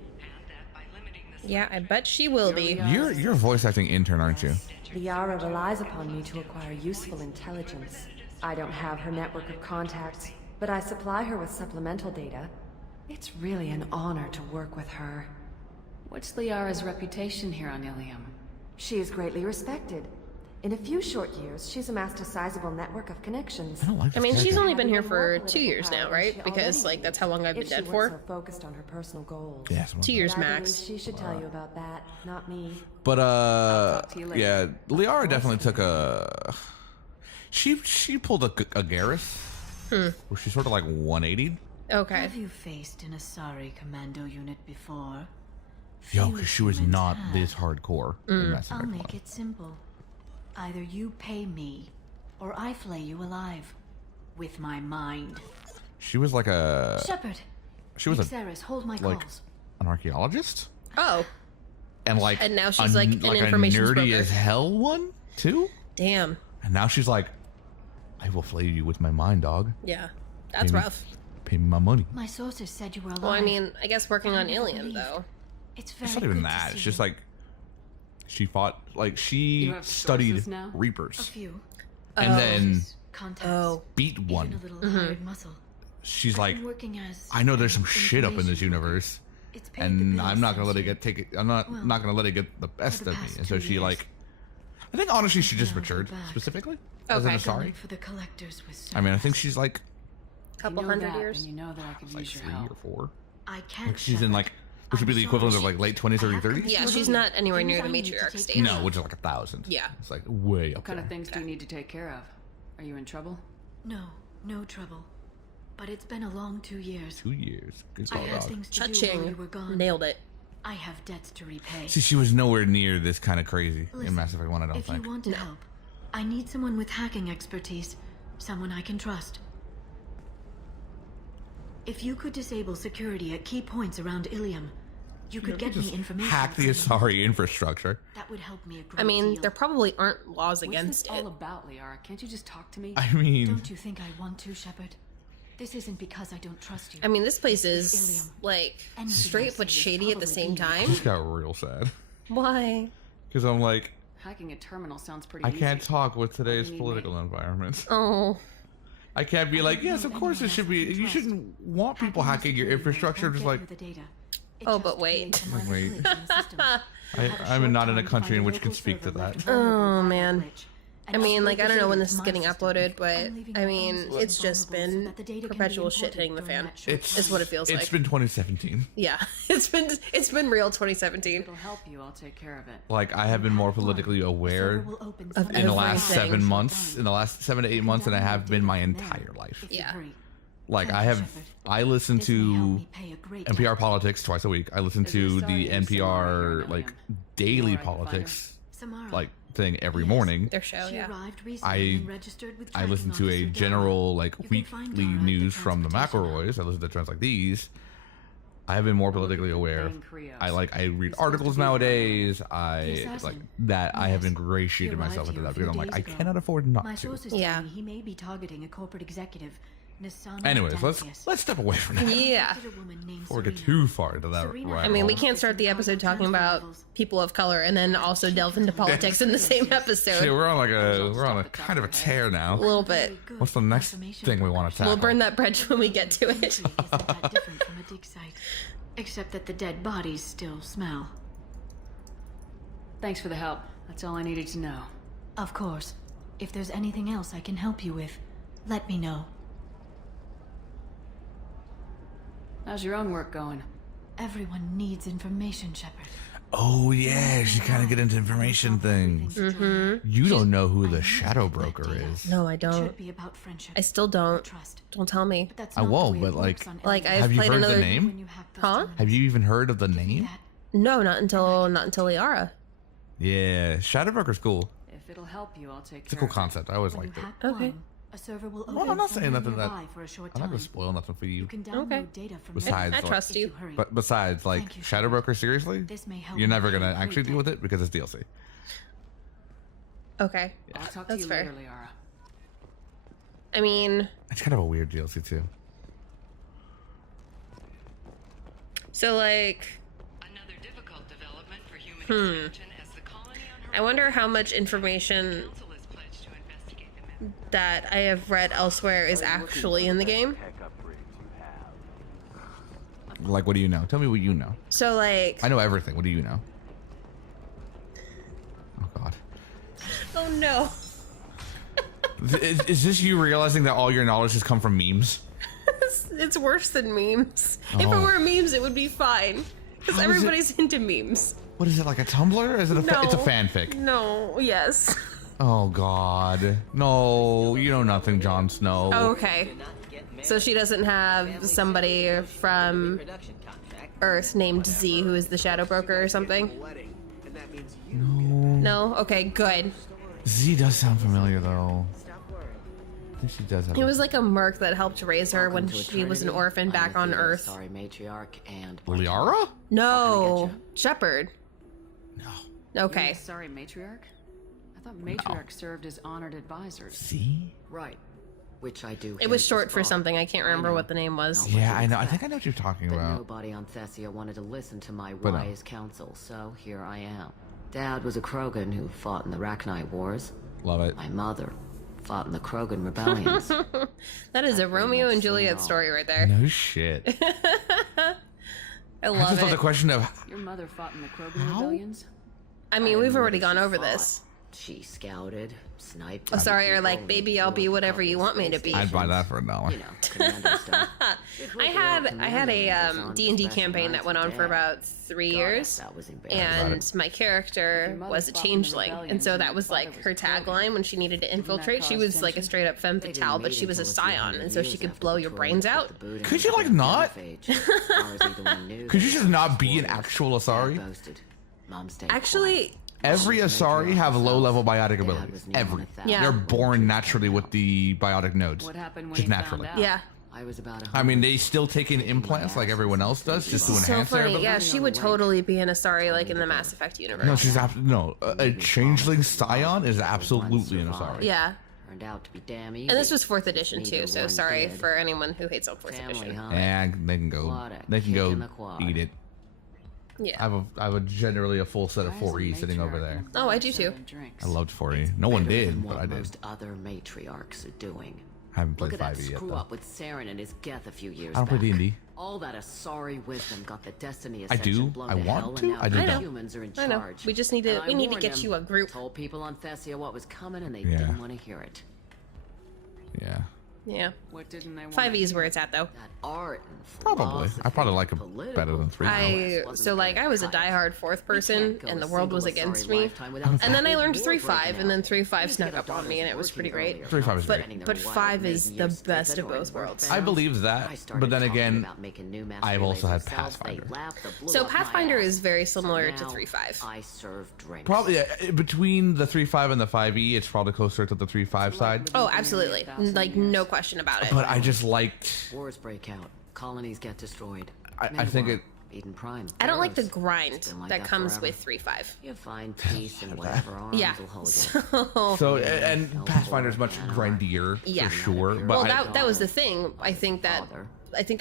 Yeah, I bet she will be. You're a voice acting intern, aren't you? Liara relies upon me to acquire useful intelligence. I don't have her network of contacts, but I supply her with supplemental data. It's really an honor to work with her. What's Liara's reputation here on Ilium? She is greatly respected. In a few short years, she's amassed a sizable network of connections. I mean, she's only been here for 2 years now, right? Because like that's how long I've been If she dead weren't for. so focused on her personal goals. Yeah, 2 years But I believe max. She should tell you about that, not me. But talk to you later. yeah, Liara definitely took a. She pulled a Garrus, where she sort of like 180'd. Okay. Have you faced an Asari commando unit before? Yo, Few because she was humans not have. this hardcore in Mass I'll Effect make 1. it simple. Either you pay me, or I flay you alive. With my mind. She was like a. Shepard! She was a Xeris, hold my like calls. an archaeologist, Oh, and like And now she's, like, an information a nerdy broker. as hell one too. damn. And now she's like, I will flay you with my mind, dog. Yeah, that's Pay me- rough. Pay me my money. My sources said you were alive. Well, I mean, I guess working on I never Alien believed. though. It's very It's not even good to that. see It's just you. like she fought, like You she have studied sources now? A Reapers few. and then Contacts. Oh, beat Even one. a little hired muscle. She's I've like, been working as I know there's some an shit up in this information worker. universe, and I'm not gonna let it get I'm not gonna let it get the best of me. And so she like, I think honestly she just matured specifically as an Asari. For the collectors with I mean, I think she's like couple hundred years. You know that I could like use your 3 help. or 4. I can't. She's in like, which would be the equivalent of like late 20s, early 30s. Yeah, she's not anywhere near the matriarch stage. No, which is like 1,000. Yeah, it's like way What up kind there. of things do you need to take care of? Are you in trouble? No, no trouble. But it's been a long 2 years. 2 years. Good I call, had dog. things to do while you were gone. Nailed it. I have debts to repay. See, she was nowhere near this kind of crazy in Listen, Mass Effect 1, I don't if think. you want to help, I need someone with hacking expertise. Someone I can trust. If you could disable security at key points around Ilium, you could get me information. Hack the Asari infrastructure. That would help me a great I mean, deal. there probably aren't laws What's against this it. all about, Liara? Can't you just talk to me? I mean, Don't you think I want to, Shepard? This isn't because I don't trust you. I mean, this place This is Ilium. like Anything straight I but say is shady at the probably same evil. time. just got real sad. Why? Because I'm like, Hacking a terminal sounds pretty I easy. can't talk with today's you need political environment. Oh. I can't be like, yes, of course it should be. You shouldn't want people hacking your infrastructure. Just like, Oh, but wait. wait. I'm not in a country in which can speak to that. Oh man. I mean, like, I don't know when this is getting uploaded, but I mean, it's just been perpetual shit hitting the fan. It's what it feels like. It's been 2017. Yeah, it's been real 2017. It'll help you. I'll take care of it. Like, I have been more politically aware Of in the last everything. 7 months, in the last 7 to 8 months, than I have been my entire life. Yeah. Like, I listen to NPR politics twice a week. I listen to the NPR like daily politics like thing every morning. Their show, yeah. I listen to a general like weekly news from the McElroys. I listen to trends like these. I have been more politically aware. I read articles nowadays. I like that. I have ingratiated myself into that because I'm like, I cannot afford My not to. sources tell me he may be targeting a corporate executive. Anyways, let's step away from that. Yeah. Before we get too far into that. I mean, we can't start the episode talking about people of color and then also delve into politics in the same episode. See, we're on a kind of a tear now. A little bit. What's the next thing we want to tackle? We'll burn that bridge when we get to it. Different from a dig site, except that the dead bodies still smell. Thanks for the help. That's all I needed to know. Of course. If there's anything else I can help you with, let me know. How's your own work going? Everyone needs information, Shepard. Oh yeah, she kind of get into information things. Mm-hmm. You don't know who the Shadow Broker is. No, I don't. I still don't. Don't tell me. I won't, but like I've have you played heard another the name? Huh? Have you even heard of the name? No, not until Liara. Yeah, Shadow Broker's cool. If it'll help you, I'll take It's a care cool of it. concept. I always liked it. Okay. A server will Well, I'm not saying nothing that for a short I'm not time. gonna spoil nothing for you. You can download data from Besides, I trust you. But besides, like Shadow Broker, seriously, This may help you're me never pay gonna a great actually deal debt. with it because it's DLC. Okay. I'll talk to That's you fair. later, Liara. I mean, It's kind of a weird DLC too. so like, I wonder how much information that I have read elsewhere is actually in the game. Like, what do you know? Tell me what you know. So like, I know everything. What do you know? Oh God. oh no. Is this you realizing that all your knowledge has come from memes? It's worse than memes. If it Oh. were memes, it would be fine. Because How is it- everybody's into memes. What is it, like a Tumblr? Is it a No. it's a fanfic? No, yes. Oh God. No, you know nothing, Jon Snow. Okay. So she doesn't have somebody from Earth named Z who is the Shadow Broker or something? No? Okay, good. Z does sound familiar though. I think she does have It was like a merc that helped raise her when she was an orphan back on Earth. Sorry, matriarch and Liara? No, Shepard. You're Okay. the sorry matriarch? I thought matriarch served as honored advisors. See? Right. Which I do. It was short for something. I can't remember what the name was. Yeah, I know. I think I know what you're talking But about. nobody on Thessia wanted to listen to my But, wise counsel, so here I am. Dad was a Krogan who fought in the Rachni Wars. Love it. My mother fought in the Krogan rebellions. That is a Romeo and Juliet story right there. No shit. I I love just love it. the question of Your mother fought in the Krogan rebellions? I mean, we've already gone over this. She scouted, sniped. Oh, sorry, or like, baby, I'll be whatever you want me to be. I'd buy that for $1. You know, commando stuff. I had a D&D campaign that went on for about 3 years, and my character was a changeling, and so that was like her tagline when she needed to infiltrate. She was like a straight up femme fatale, but she was a scion, and so she could blow your brains out. Could you like not? Could you just not be an actual Asari? Actually, every Asari have low-level biotic abilities. Every. Yeah. They're born naturally with the biotic nodes. What happened when Just you found naturally. out? Yeah. I was about I mean, they still take in implants like everyone else does, just to So enhance their funny. ability. Yeah, she would totally be an Asari, like in the Mass Effect universe. No, she's no. A changeling scion is absolutely an Asari. Yeah. Turned out to be damn And this was 4th edition too, so sorry for anyone who hates on 4th edition. And they can go. They can go eat it. Yeah. I have generally a full set of 4E sitting over there. Oh, I do too. I loved 4E. No one did, but I did. Most other matriarchs are doing. I haven't played Look at 5E that yet screw though. up with Saren and his Geth a few years I don't play back. D&D. All that Asari wisdom got the Destiny I Ascension do. blown I to want hell, to. and now I just the don't. humans are in I know. charge. We just need to. And I We need to warned get them, you a group. Told people on Thessia what was coming, and they Yeah. didn't want to hear it. Yeah. Yeah. What didn't they want? 5E is where it's at though. Art Probably. I probably like them better than 3. I was a diehard 4th person, and the world was against me. And then I learned 3.5, and then 3.5 snuck up on me, and it was pretty great. 3.5 is great. But 5 is the best of both worlds. I believe that, but then again, I've also had Pathfinder. So Pathfinder is very similar to 3.5. I serve drinks. Probably between the 3.5 and the 5E, it's probably closer to the 3.5 side. Oh, absolutely. Like, no question about it. But I just liked. Wars break out. Colonies get destroyed. I think it. Eden Prime. I don't like the Theros. grind It's been like that comes forever. with 3.5. You find peace in whatever arms Yeah. will hold you. So and Pathfinder's much grindier Yeah. for sure. But Well, I, that was the thing. I think that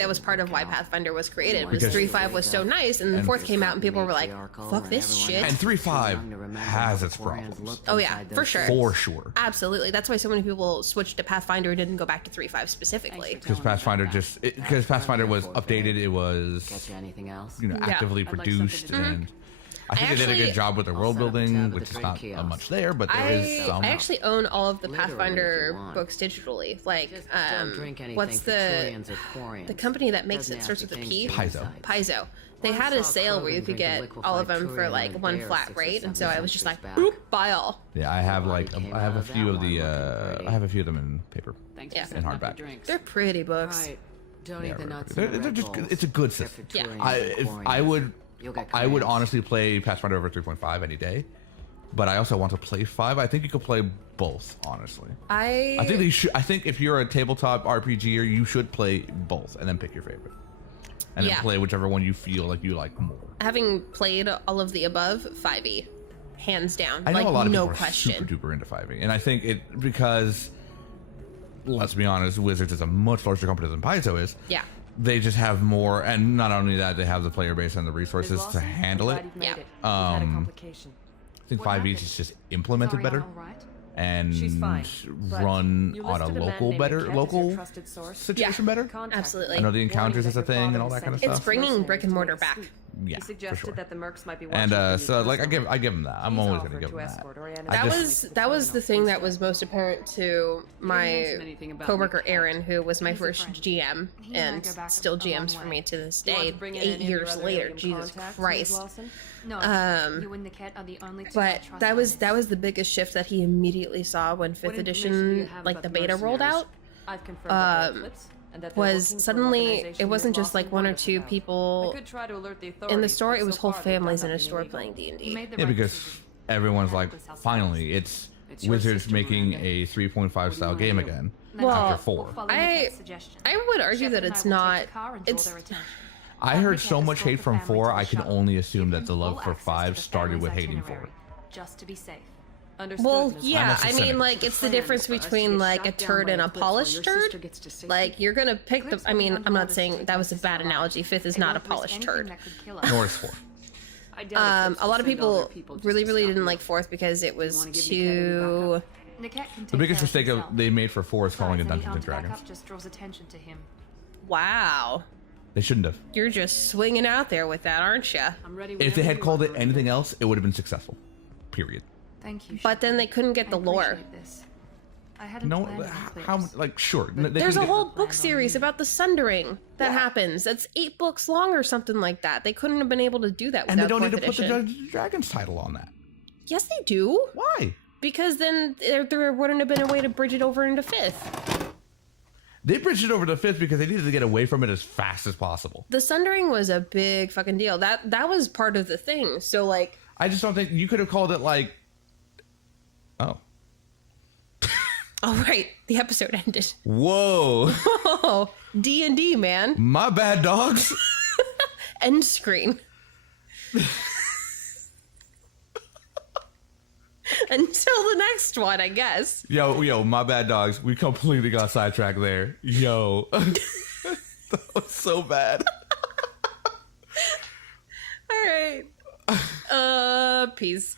was part of why Pathfinder was created. Was Because- 3.5 was so nice, and the 4th came out, and people were like, "Fuck this shit." and 3.5 has its problems. Oh yeah, for sure. For sure. Absolutely. That's why so many people switched to Pathfinder and didn't go back to 3.5 specifically. Because Pathfinder because Pathfinder was updated, it was Get you anything else? Yeah. actively I'd like produced, something to and I think they did a good job with the world building, which is not much there, but there is some. I actually own all of the Pathfinder books digitally. Like, what's the company that makes it starts with a P? Paizo. They had a sale where you could get all of them for like one flat rate, and so I was just like, boop, buy all. Yeah, I have I have a few of the I have a few of them in paper Yeah. and hardback. They're pretty books. Don't Yeah, eat the right, nuts. right. They're just it's a good system. Yeah. I would honestly play Pathfinder over 3.5 any day, but I also want to play 5. I think you could play both, honestly. I think they should. I think if you're a tabletop RPGer, you should play both and then pick your favorite, and then Yeah. play whichever one you feel like you like more. Having played all of the above, 5e, hands down. I know like, a lot of no people are question. super duper into 5e, and I think it because let's be honest, Wizards is a much larger company than Paizo is. Yeah. They just have more, and not only that, they have the player base and the resources to handle it. Yeah. I think 5e is just implemented better and run on a local situation better. Absolutely. I know the encounters is a thing and all that kind of It's stuff. bringing brick and mortar back. Yeah, for sure. that the mercs might be And so like I give them that. I'm always gonna give them that. That was the thing that was most apparent to my coworker Aaron, who was my first GM and still GMs for me to this day. 8 years later, Jesus Christ. No, you and Niket are the only two But that was the biggest shift that he immediately saw when 5th edition, like the beta rolled out. I've confirmed that they're eclipse, and that they're Was working for an suddenly organization it wasn't we've just like lost one or word two about. people I could try to alert the in the authorities, store. but It was so whole far they've done families in a nothing store illegal. playing D&D. Yeah, because everyone's like, finally, it's Wizards making a 3.5 style game again after 4. I would argue that it's not. It's. I heard so much hate from 4, I can only assume that the love for 5 started with hating 4. Just to be safe. Well, yeah, I'm I mean, like, it's the difference between, like, a turd and a polished turd. Like, you're gonna pick the... I mean, I'm not saying that was a bad analogy. 5th is not a polished turd. Nor is 4. A lot of people really didn't like 4th because it was too... The biggest mistake they made for 4 is calling it Dungeons and Dragons. Just draws attention to him. Wow. They shouldn't have. You're just swinging out there with that, aren't you? I'm ready. If they had called it anything else, it would have been successful. Period. Thank you. But then they couldn't get the lore. This. I hadn't No, planned any how, clips. like, sure. they There's couldn't a get- whole book series about the Sundering that happens. That's 8 books long or something like that. They couldn't have been able to do that without And they don't need to 4th put the edition. Dungeons and Dragons title on that. Yes, they do. Why? Because then there wouldn't have been a way to bridge it over into 5th. They bridged it over to 5th because they needed to get away from it as fast as possible. The Sundering was a big fucking deal. That was part of the thing. So, like... I just don't think you could have called it like... Oh. Oh, right. The episode ended. Whoa. Oh, D&D, man. My bad, dogs. End screen. Until the next one, I guess. Yo, my bad, dogs. We completely got sidetracked there. Yo. That was so bad. All right. Peace.